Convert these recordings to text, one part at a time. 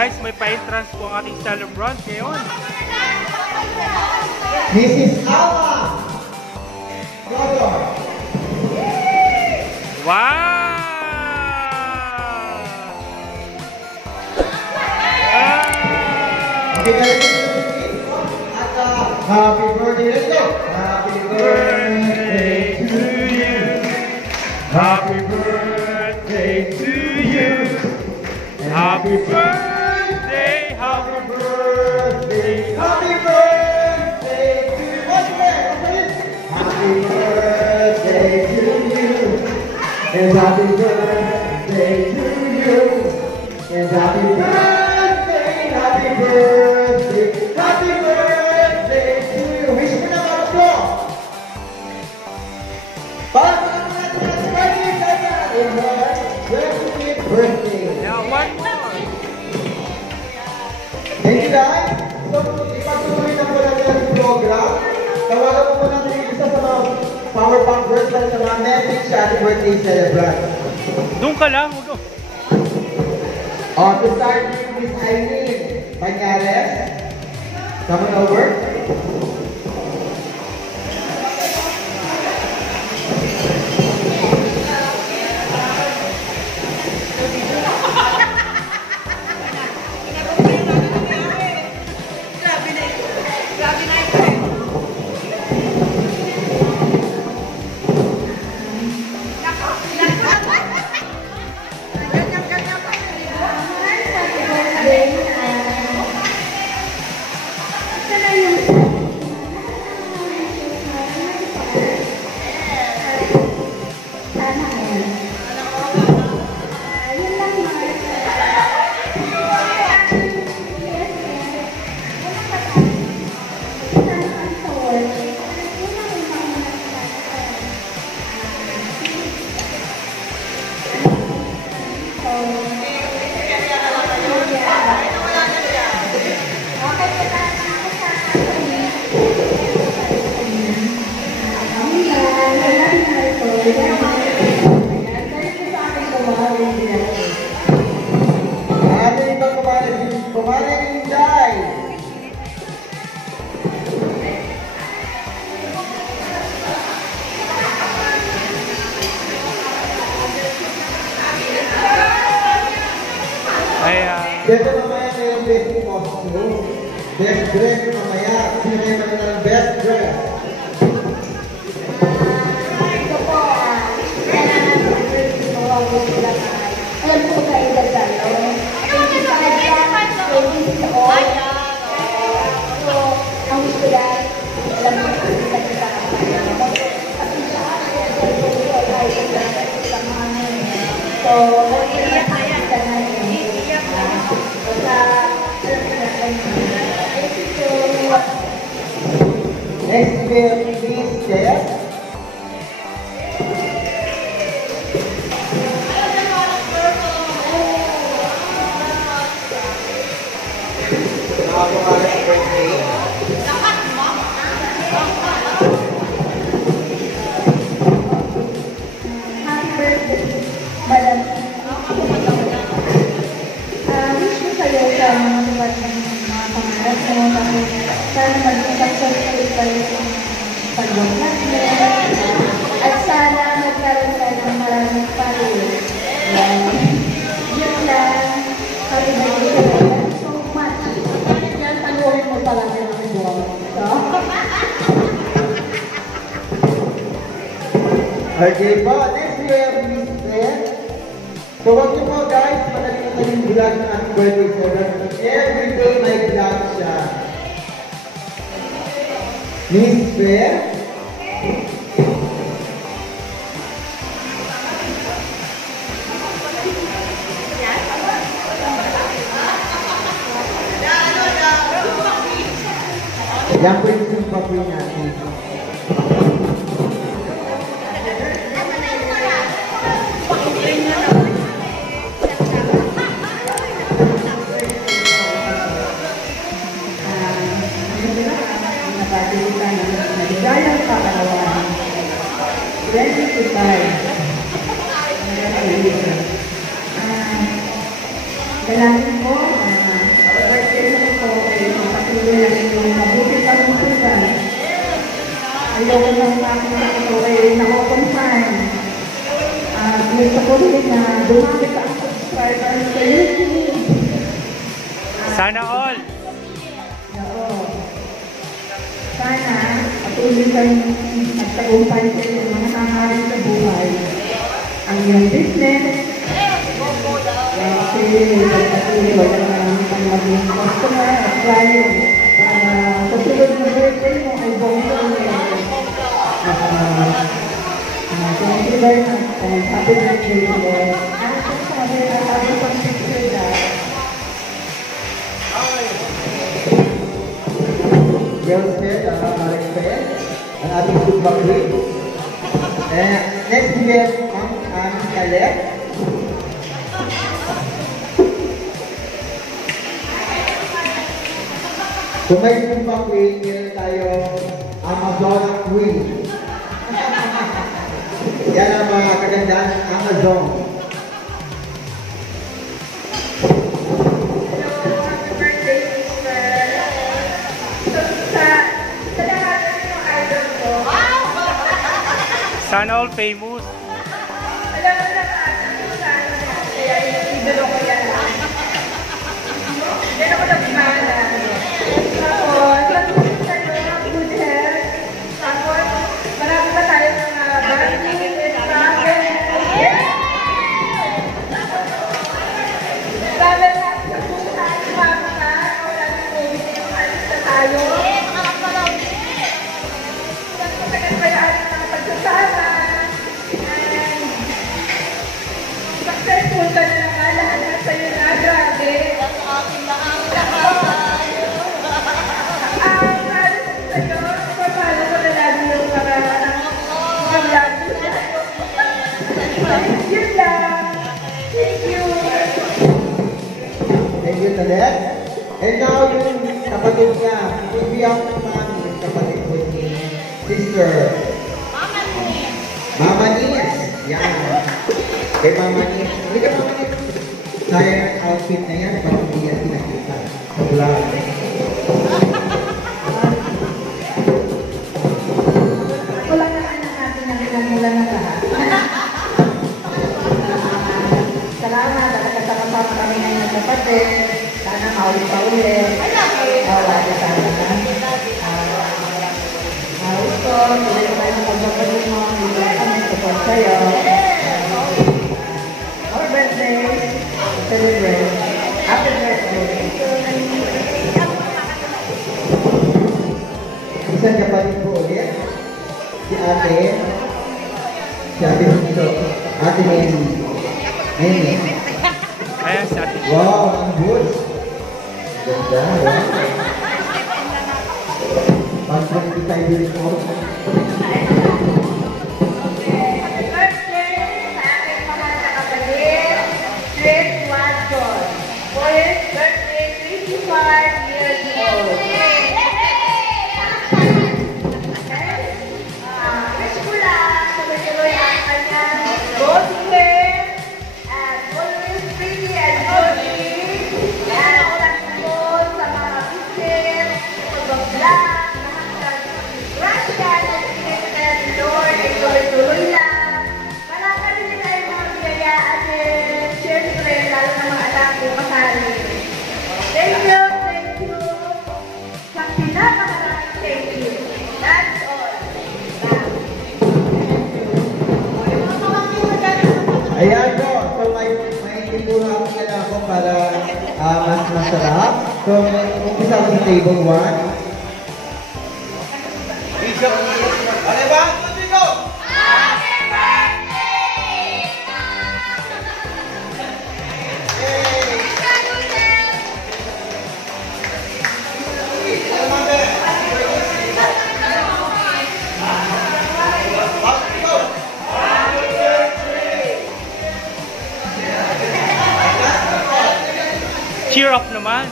Guys, may pa-entrance po ang ating celebrant ngayon. Mrs. Awa! Wow! Okay, guys. At happy birthday. Let's go! Happy birthday to you. Happy birthday to you. Happy birthday, happy birthday, Happy birthday to you. What's that? Happy birthday to you. And happy birthday to you. And happy birthday, happy birthday, happy birthday to you. Wish mo na mga bro. Para sa natin sa birthday kanya. Birthday. Now, one more. Thank you guys. So, ipagtuloy na po natin ang program. Tawagan po natin yung isa sa mga power bank girls para sa mga message sa ating birthday celebrant. Doon ka lang, huwag. To start with Miss Eileen Banyares. Come on over. Dito mamaya na yung best costume. Best dress mamaya. Sino kayo naman ng best dress? Ito po, alam po kayo dagdalo. So, ang gusto yan, alam mo kung sila kita so, next will be Steph. happy birthday, Madam. Wish ko sa'yo sa mga tuwad ng mga pangarap mo. Sana maging successful kayo sa pag-vlog mo. At sana magkaroon tayo ng maraming followers. Yun lang. Happy birthday sa'yo. So much. Yan, taluhin mo talaga ng buwan. So, Okay po, next we have Miss Steph. So wag niyo po guys, madali yung vlog ng ating birthday celebrant. Every day may vlog siya. Miss Steph. Yan po yung sumpapoy natin. Naligalang kaarawan. Ready to die. Dalangin ko ayoko na makakita ko ay nako-confirm. Gusto ko rin na dumami ka ang subscribers sa YouTube. Sana all. Oo. Sana, patuloy kayong magtagumpay sa inyong mga hangarin sa buhay. Ang iyong business, kasi pagpatuloy wala maraming pang maging customer at client. Para sa sunod na birthday mo ay bongga ulit. Thank you very much and happy birthday ulit. Sabi pang picture na. Well said, Alex said, ang ating football queen. Next we have ang Caleb. Kung may football queen, meron tayo Amazon Queen. Yan ang mga kagandaan ng Amazon. Sana all famous. Alam mo na sana kaya idolo ko yan. Yan ako nagmana. Tapos, pag-usap tayo, good health. Tapos, marami pa tayo mga birthday, travel. Travel na sa buhay, mama na. Wala na COVID, alis na tayo. Pagkakayaan ng pagsasama. Successful ka na naman, lahat na sa'yo na, grabe. Malas ko sa'yo, papalo ko na lagi yung mga vlog. Yun lang. Thank you. Thank you, Caleb. And now yung kapatid niya, hindi ang family, kapatid ko ni Sister Mama Nis. Yan. Kay Mama Nis. Hindi ka Mama Nis. Sayang outfit na yan, parang hindi yan pinakita sa vlog. Wala na anak natin na pinamula ng lahat. Salamat at kasama kami ngayon ng kapatid. Sana maulit pa ulit. Wala na sana na. Maulit ko, tuloy na tayo ng pagpapalin mo. Hindi kami support sa'yo. Our birthday, celebrate. Happy birthday. Isang kapatid ko ulit, si ate, si ate dito, ate Nene. Nene. Ayan si Ate. Wow, ang good. Ganda, wow. Pag-pag tayo dito. Happy birthday sa aking mahal na kapatid, Chris Watson. For his birthday, 25 years old. Wish ko lang tuloy-tuloy ang kanyang golden hair and always pretty and healthy. And successful sa mga business, pag-vlog, lahat ng grasya na pinagdala ni Lord ay tuloy-tuloy lang. Marami din tayo mga biyayaan din. Siyempre, lalo na mga anak ko kasali. Thank you, thank you. Sa pinakamaraming thank you. That's all. Ayan po. So may tinuha ko na ako para mas masarap. So umpisa ko sa table 1. Ano ba? Cheer up naman.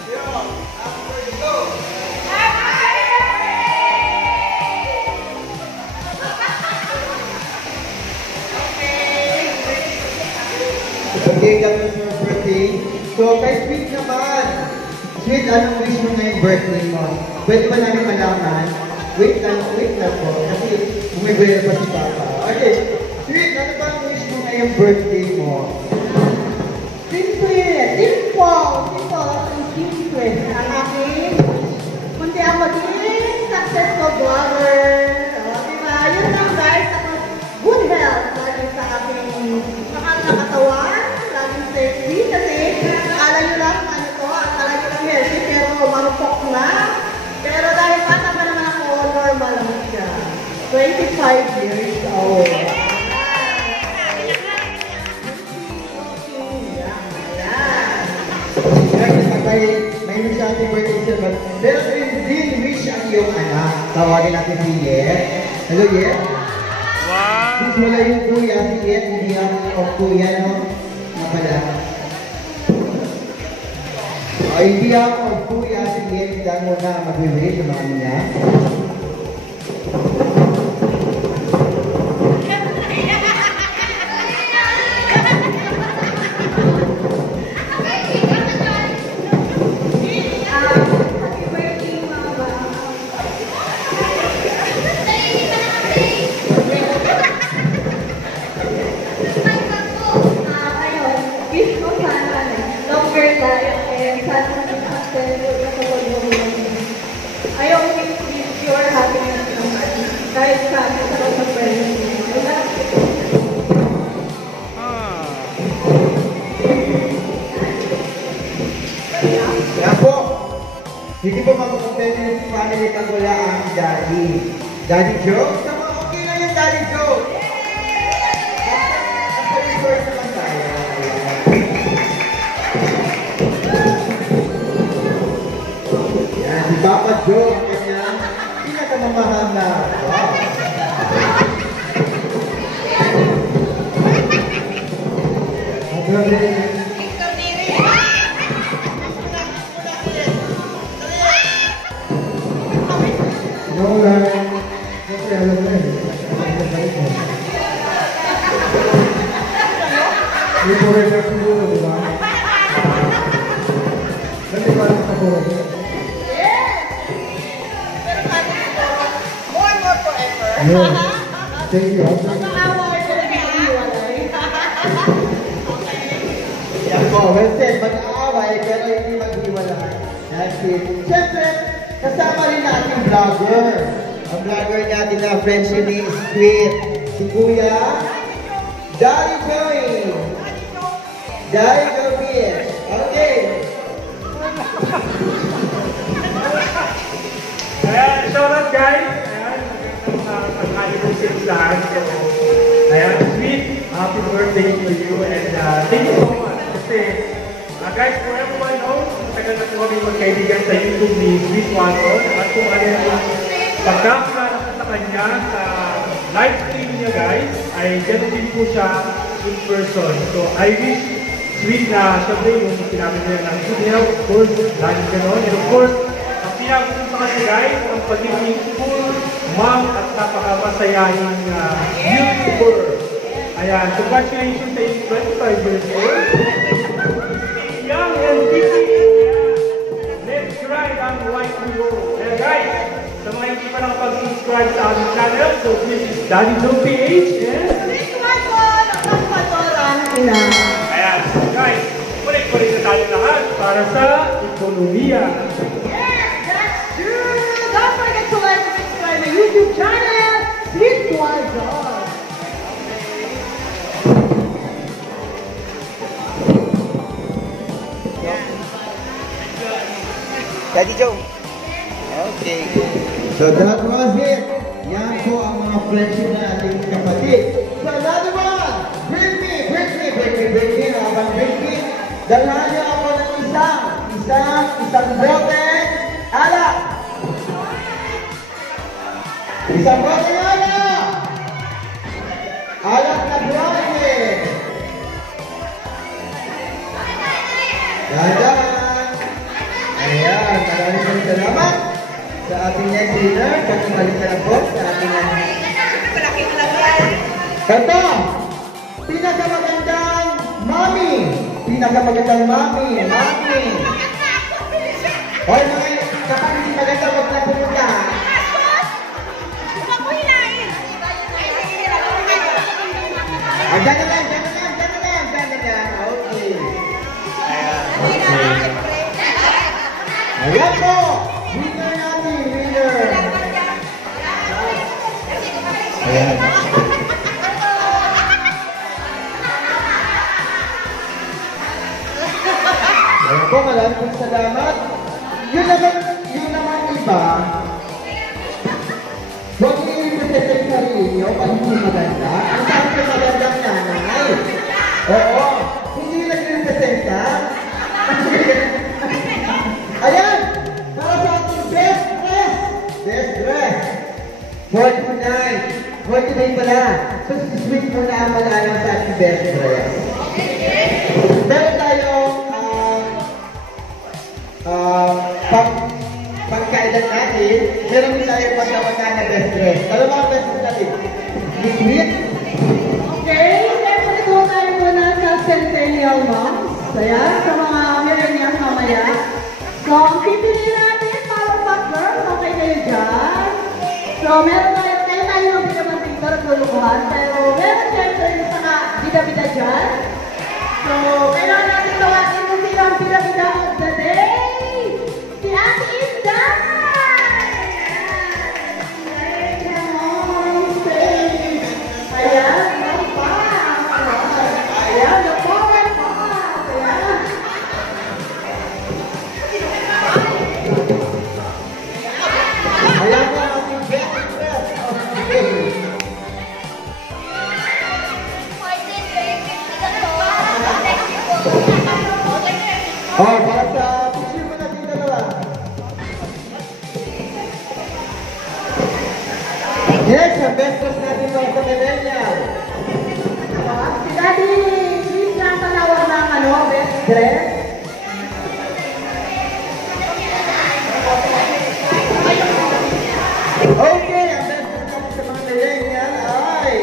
Okay, kami sa birthday. So, kay Sweet naman. Sweet, anong wish mo ngayong birthday mo? Pwede ba namin malaman? Wait lang po. Kasi Nag-vera pa si Papa. Okay. Sweet, ano ba ang wish mo ngayong birthday mo? Simple. Ang aking, kundi ako din, successful vlogger. O, diba? Yun lang guys. Tapos, good health. Lagi sa aking nakakatawan. Laging safety. Kasi, akala nyo lang, ano to, akala nyo lang healthy, pero marupok na. Pero dahil bata pa naman ako, normal lang siya. 25 years old. May wish happy birthday sir, but pero din wish ang iyong anak. Tawagin natin si Yet. Hello Yet. Wow! Since wala yung kuya, si Yet, hindi ako kuya, no? Nga pala. Hindi ako kuya, si Yet, hindi mo na mag-wish yung mga niya. Hindi pa makakapwede ng family pag wala ang Daddy. Daddy Joe? Sama, okay lang yung Daddy Joe. Ang resort naman tayo. Yan, si Papa Joe, ang kanyang pinakamamahal na. Wow. Thank you. Yan po, well said, mag-aaway pero hindi mag-iwalay. That's it. Siyempre, kasama rin natin vlogger. Ang vlogger natin na friendship ni Sweet. Si Kuya Daddy Joey. Daddy Joey. Okay. Ayan, shout out guys! Ayan, ang anniversary lahat. So, ayan, Sweet, happy birthday to you and thank you so much. Kasi, guys, for everyone knows, matagal na po kami magkaibigan sa YouTube ni Sweet Water at kung ano yung pagkakilala ko sa kanya sa live stream niya guys, ay gano'n din po siya in person. So, I wish Sweet na syempre yung sinabi niya ng good health, of course, lagi gano'n. And of course, ang pinag-gusto sa kanya guys, ang pagiging full mom at napakamasayahing YouTuber. Ayan, congratulations sa yung 25 years old. Young and busy. Let's ride on right to go. And guys, sa mga hindi pa nakapag-subscribe sa aming channel, so this is Daddy Joe PH and ayan, so guys, kulit-kulit na tayo lahat para sa ekonomiya. Yes, that's true! Don't forget to like and subscribe my YouTube channel, Sweet Water. Daddy Joe. Okay. So that was it. Yan po ang mga friendship na ating kapatid. So another one. Bring me. Habang bring me. Dalhan niyo ako ng isang bote. Alak. Isang bote alak. Alak na buhay. Dadan. Ayan, maraming salamat sa ating next leader. Pagkabalik ka na po sa ating Kanta! Pinakamagandang mami! Hoy, mga kapag hindi maganda, huwag na pumunta. Dyan na lang. Okay. Ayan po. Winner natin, winner. Ayan. Ayan po, maraming salamat. Yun naman iba. Huwag i-represent yung sarili nyo pag hindi maganda. Ang sabi ko magandang nanay. Oo. Hindi nag-represent ka. Ayan! Para sa ating best dress! Best dress! 49 pala. So, sweet mo na ang manalo sa ating best dress. Meron tayong pagkailan natin, meron din tayo pagkawagan na best dress. Ano ba ang best dress natin? Sweet? Okay, siyempre po tayo muna sa Centennial Moms. Ayan, sa mga millennials mamaya. So, ang pipili natin para girls, okay kayo dyan. So, meron tayo ng binabanting tulungan, pero meron siyempre yung mga bida-bida dyan. So, kailangan natin tawagin kung sino ang bida-bida of the day. Si Ate Inday! Ayan, ayan, the power pass. Ayan. Ayan po ang ating best dress. Oh, para sa picture mo natin dalawa. Yes, ang best dress natin para sa millennial. Si Daddy, please lang panawag ng best dress. Okay, ang best dress natin sa mga millennial ay.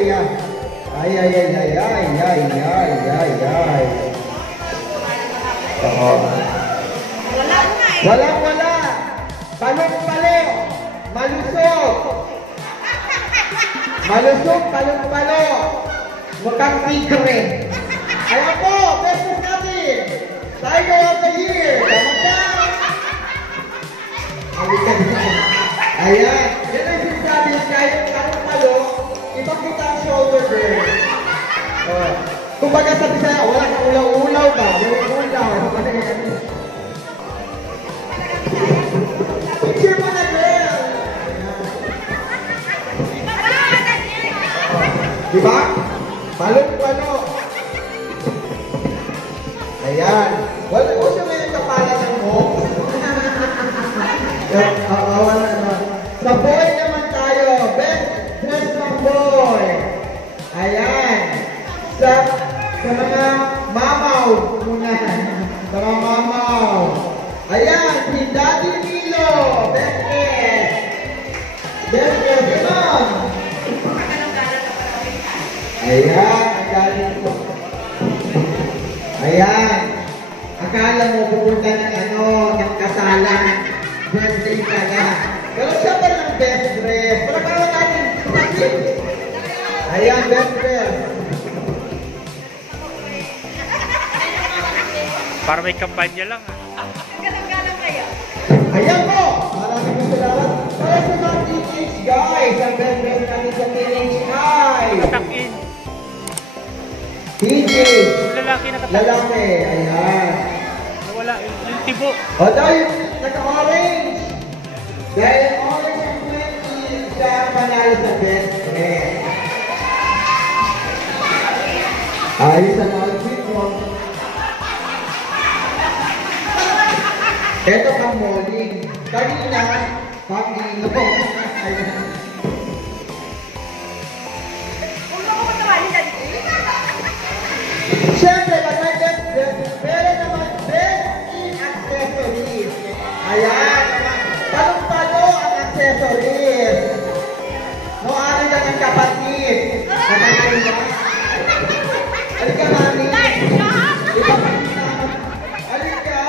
Walang-wala. Palong-palo. Malusog. Palong-palo. Mukhang tigre. Ayan po, best dress natin. Tiger of the Year. Ayan. Yan ang sinasabi kahit palong-palo, ipakita ang shoulder girl. Kung baga sabi sa'yo, wala kang ulaw-ulaw ba? Walang ulaw. Picture mo na, girl! Diba? Palong-palo. Ayan. Wala ko siya may kapalan ng mo. Wala naman. Sa boy naman tayo. Best dress ng boy. Ayan. Sa mga mamaw muna. Sa mga mamaw. Ayan, si Daddy Milo. Best dress. Best dress naman. Ayan, ang galing ko. Ayan. Akala mo pupunta ng kasalan. Birthday ka na. Pero siya pa ng best dress. Para karoon natin. Ayan, best dress. Para may kampanya lang. Galang-galang kayo. Ayan po! Maraming salamat. Para sa mga teenage guys, ang best dress natin sa teenage guys. Nakatak-in. Teenage. Lalaki nakatak-in. Lalaki. Ayan. Wala, yung tibo. O dahil naka-orange. Dahil orange ang 20, siya ang panalo sa best dress. Ayos ang outfit mo. Ito kang morning. Kanina, pag-ino. Ayan. Siyempre, pag may best dress, pero naman best in accessories. Ayan. Palong-palo ang accessories. Ano yan ang kapatid? Kapatid ba? Halika, mami. Ipapakita mo. Halika.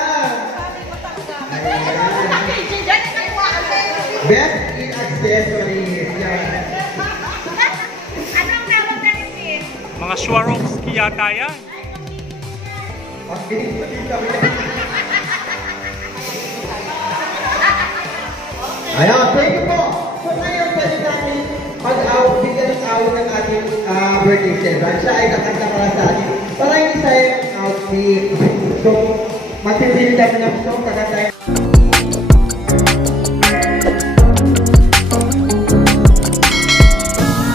Best in accessories. Yan. Mga Swarovski yata yan. Ang bilis pa din kami. Ayan, thank you po. So ngayon, pwede namin bigyan ng awit ng ating birthday celebrant. Siya ay kakanta para sa atin. Para hindi tayo out-beat. So, matitili kami ng song, kakanta